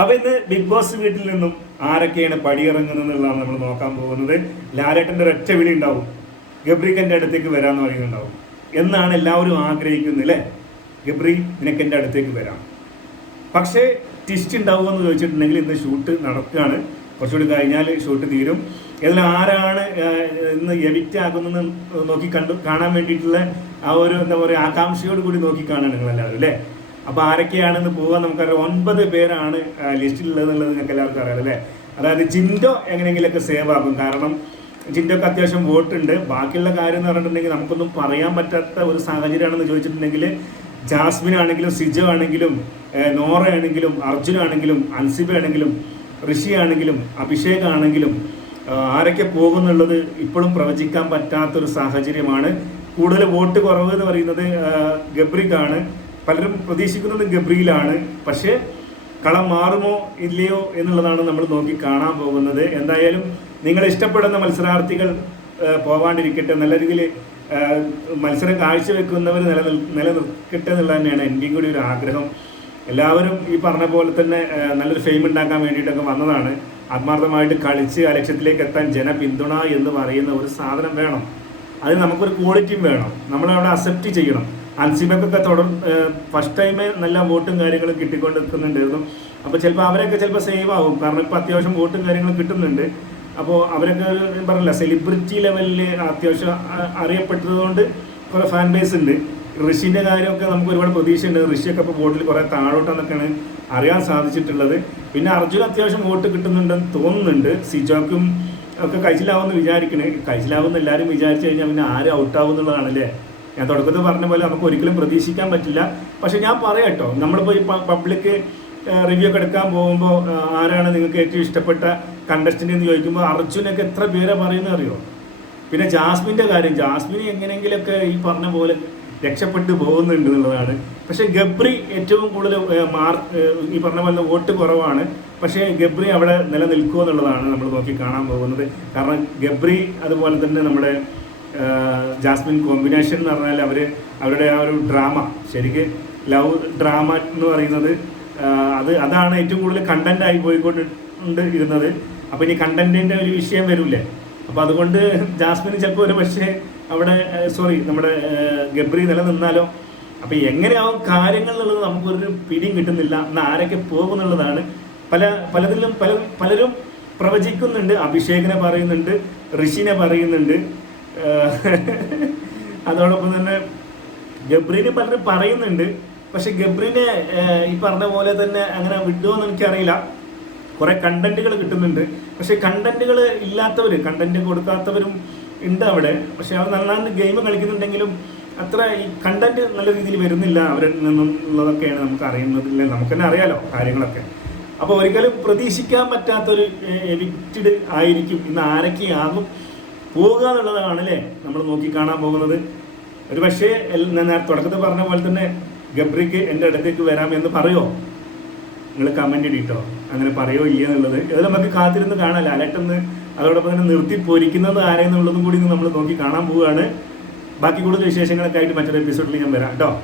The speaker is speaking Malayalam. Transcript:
അപ്പൊ ഇന്ന് ബിഗ് ബോസ് വീട്ടിൽ നിന്നും ആരൊക്കെയാണ് പടിയിറങ്ങുന്നത് നമ്മൾ നോക്കാൻ പോകുന്നത്. ലാലേട്ടന്റെ ഒരൊറ്റ വിളി ഉണ്ടാവും. ഗബ്രിക്ക് അടുത്തേക്ക് വരാന്ന് പറയുന്നുണ്ടാവും. എന്നാണ് എല്ലാവരും ആഗ്രഹിക്കുന്നത് അല്ലേ? ഗബ്രി നിനക്ക് എന്റെ അടുത്തേക്ക് വരാം. പക്ഷേ ടിസ്റ്റ് ഉണ്ടാവുമോ എന്ന് ചോദിച്ചിട്ടുണ്ടെങ്കിൽ ഇന്ന് ഷൂട്ട് നടക്കുകയാണ്. കുറച്ചുകൂടി കഴിഞ്ഞാൽ ഷൂട്ട് തീരും. ഇതിൽ ആരാണ് ഇന്ന് എഡിറ്റ് ആകുന്നത് നോക്കി കണ്ടു കാണാൻ വേണ്ടിയിട്ടുള്ള ആ ഒരു എന്താ പറയുക ആകാംക്ഷയോട് കൂടി നോക്കി കാണാൻ നിങ്ങളെല്ലാവരും അല്ലേ? അപ്പോൾ ആരൊക്കെയാണെന്ന് പോകാൻ നമുക്കറിയാം. ഒൻപത് പേരാണ് ലിസ്റ്റിലുള്ളതെന്നുള്ളത് നിങ്ങൾക്ക് എല്ലാവർക്കും അറിയാം അല്ലേ? അതായത് ജിൻഡോ എങ്ങനെയെങ്കിലുമൊക്കെ സേവ് ആകും കാരണം ജിൻഡോക്ക് അത്യാവശ്യം വോട്ടുണ്ട് ബാക്കിയുള്ള കാര്യം എന്ന് പറഞ്ഞിട്ടുണ്ടെങ്കിൽ നമുക്കൊന്നും പറയാൻ പറ്റാത്ത ഒരു സാഹചര്യമാണെന്ന് ചോദിച്ചിട്ടുണ്ടെങ്കിൽ ജാസ്മിൻ ആണെങ്കിലും സിജോ ആണെങ്കിലും നോറ ആണെങ്കിലും അർജുൻ ആണെങ്കിലും അൻസിബ ആണെങ്കിലും ഋഷി ആണെങ്കിലും അഭിഷേക് ആണെങ്കിലും ആരൊക്കെ പോകുന്നുള്ളത് ഇപ്പോഴും പ്രവചിക്കാൻ പറ്റാത്തൊരു സാഹചര്യമാണ്. കൂടുതൽ വോട്ട് കുറവ് എന്ന് പറയുന്നത് ഗബ്രിക്കാണ് പലരും പ്രതീക്ഷിക്കുന്നത് ഗബ്രിയിലാണ്. പക്ഷേ കളം മാറുമോ ഇല്ലയോ എന്നുള്ളതാണ് നമ്മൾ നോക്കി കാണാൻ പോകുന്നത്. എന്തായാലും നിങ്ങൾ ഇഷ്ടപ്പെടുന്ന മത്സരാർത്ഥികൾ പോവാണ്ടിരിക്കട്ടെ. നല്ല രീതിയിൽ മത്സരം കാഴ്ചവെക്കുന്നവർ നിലനിൽ നിലനിൽക്കട്ടെ എന്നുള്ളത് തന്നെയാണ് എന്റെയും കൂടി ഒരു ആഗ്രഹം. എല്ലാവരും ഈ പറഞ്ഞ പോലെ തന്നെ നല്ലൊരു ഫെയിം ഉണ്ടാക്കാൻ വേണ്ടിയിട്ടൊക്കെ വന്നതാണ്. ആത്മാർത്ഥമായിട്ട് കളിച്ച് ആ ലക്ഷ്യത്തിലേക്ക് എത്താൻ ജനപിന്തുണ എന്ന് പറയുന്ന ഒരു സാധനം വേണം. അത് നമുക്കൊരു ക്വാളിറ്റിയും വേണം. നമ്മളവിടെ അക്സെപ്റ്റ് ചെയ്യണം. അൻസിബക്കൊക്കെ തുടർ ഫസ്റ്റ് ടൈമേ നല്ല വോട്ടും കാര്യങ്ങളും കിട്ടിക്കൊണ്ടിരിക്കുന്നുണ്ടായിരുന്നു അപ്പോൾ ചിലപ്പോൾ അവരൊക്കെ ചിലപ്പോൾ സേവ് ആകും. കാരണം ഇപ്പോൾ അത്യാവശ്യം വോട്ടും കാര്യങ്ങളും കിട്ടുന്നുണ്ട്. അപ്പോൾ അവരൊക്കെ പറഞ്ഞില്ല സെലിബ്രിറ്റി ലെവലിൽ അത്യാവശ്യം അറിയപ്പെട്ടതുകൊണ്ട് കുറേ ഫാൻ ബേസ് ഉണ്ട്. ഋഷിന്റെ കാര്യമൊക്കെ നമുക്ക് ഒരുപാട് പ്രതീക്ഷയുണ്ട്. ഋഷിയൊക്കെ ഇപ്പോൾ വോട്ടിൽ കുറേ താഴോട്ടെന്നൊക്കെയാണ് അറിയാൻ സാധിച്ചിട്ടുള്ളത്. പിന്നെ അർജുൻ അത്യാവശ്യം വോട്ട് കിട്ടുന്നുണ്ടെന്ന് തോന്നുന്നുണ്ട്. സിജോക്കും ഒക്കെ കഴിച്ചിലാവുമെന്ന് വിചാരിക്കണേ. കഴിച്ചിലാവുമെന്ന് എല്ലാവരും വിചാരിച്ചു കഴിഞ്ഞാൽ പിന്നെ ആരും ഔട്ടാവും എന്നുള്ളതാണല്ലേ ഞാൻ തുടക്കത്തിൽ പറഞ്ഞ പോലെ നമുക്ക് ഒരിക്കലും പ്രതീക്ഷിക്കാൻ പറ്റില്ല. പക്ഷേ ഞാൻ പറയാം കേട്ടോ നമ്മളിപ്പോൾ ഈ പബ്ലിക് റിവ്യൂ ഒക്കെ എടുക്കാൻ പോകുമ്പോൾ ആരാണ് നിങ്ങൾക്ക് ഏറ്റവും ഇഷ്ടപ്പെട്ട കണ്ടസ്റ്റന്റ് എന്ന് ചോദിക്കുമ്പോൾ അർജുനൊക്കെ എത്ര പേരെ പറയുന്നത് അറിയോ? പിന്നെ ജാസ്മിന്റെ കാര്യം. ജാസ്മിൻ എങ്ങനെയെങ്കിലൊക്കെ ഈ പറഞ്ഞ പോലെ രക്ഷപ്പെട്ടു പോകുന്നുണ്ട് എന്നുള്ളതാണ്. പക്ഷേ ഗബ്രി ഏറ്റവും കൂടുതൽ മാർക്ക് ഈ പറഞ്ഞ പോലെ വോട്ട് കുറവാണ്. പക്ഷേ ഗബ്രി അവിടെ നിലനിൽക്കുമോ എന്നുള്ളതാണ് നമ്മൾ നോക്കി കാണാൻ പോകുന്നത്. കാരണം ഗബ്രി അതുപോലെ തന്നെ നമ്മുടെ ജാസ്മിൻ കോമ്പിനേഷൻ എന്ന് പറഞ്ഞാൽ അവർ അവരുടെ ആ ഒരു ഡ്രാമ ശരിക്ക് ലവ് ഡ്രാമ എന്ന് പറയുന്നത് അത് അതാണ് ഏറ്റവും കൂടുതൽ കണ്ടന്റ് ആയി പോയിക്കൊണ്ട് ഇരുന്നത്. അപ്പോൾ ഇനി കണ്ടന്റിന്റെ ഒരു വിഷയം വരൂലേ അപ്പോൾ അതുകൊണ്ട് ജാസ്മിന് ചിലപ്പോൾ ഒരു പക്ഷേ അവിടെ സോറി നമ്മുടെ ഗബ്രി നിലനിന്നാലോ അപ്പോൾ എങ്ങനെയാവും കാര്യങ്ങൾ എന്നുള്ളത് നമുക്കൊരു പിടിയും കിട്ടുന്നില്ല എന്നാൽ ആരൊക്കെ പോകുന്നുള്ളതാണ്. പല പലതിലും പല പലരും പ്രവചിക്കുന്നുണ്ട് അഭിഷേകിനെ പറയുന്നുണ്ട് ഋഷിനെ പറയുന്നുണ്ട്. അതോടൊപ്പം തന്നെ ഗബ്രീനെ പലരും പറയുന്നുണ്ട്. പക്ഷെ ഗബ്രീനെ ഈ പറഞ്ഞ പോലെ തന്നെ അങ്ങനെ വിടുമോ എന്ന് എനിക്കറിയില്ല. കുറെ കണ്ടന്റുകൾ കിട്ടുന്നുണ്ട്. പക്ഷെ കണ്ടന്റുകൾ ഇല്ലാത്തവർ കണ്ടന്റ് കൊടുക്കാത്തവരും ഉണ്ട് അവിടെ. പക്ഷെ അവർ നന്നായിട്ട് ഗെയിം കളിക്കുന്നുണ്ടെങ്കിലും അത്ര ഈ കണ്ടന്റ് നല്ല രീതിയിൽ വരുന്നില്ല അവരിൽ നിന്നും ഉള്ളതൊക്കെയാണ് നമുക്ക് അറിയുന്നതില്ല നമുക്ക് തന്നെ അറിയാലോ കാര്യങ്ങളൊക്കെ. അപ്പോൾ ഒരിക്കലും പ്രതീക്ഷിക്കാൻ പറ്റാത്തൊരു എവിക്റ്റഡ് ആയിരിക്കും. ഇന്ന് ആരൊക്കെയാകും? പോകുക എന്നുള്ളതാണ് അല്ലേ? നമ്മൾ നോക്കി കാണാൻ പോകുന്നത്. ഒരു പക്ഷേ തുടക്കത്തിൽ പറഞ്ഞ പോലെ തന്നെ ഗബ്രിക്ക് എന്റെ അടുത്തേക്ക് വരാം എന്ന് പറയോ? നിങ്ങൾ കമന്റ് ഇടിട്ടോ. അങ്ങനെ പറയോ ഇല്ല എന്നുള്ളത്. ഇത് നമുക്ക് കാത്തിരുന്ന് കാണാം. അലട്ടെന്ന് അതോടൊപ്പം തന്നെ നിർത്തി പൊരിക്കുന്നത് ആരെന്നുള്ളതും കൂടി നമ്മൾ നോക്കി കാണാൻ പോവുകയാണ്. ബാക്കി കൂടുതൽ വിശേഷങ്ങളൊക്കെ ആയിട്ട് മറ്റൊരു എപ്പിസോഡിൽ ഞാൻ വരാം. കേട്ടോ?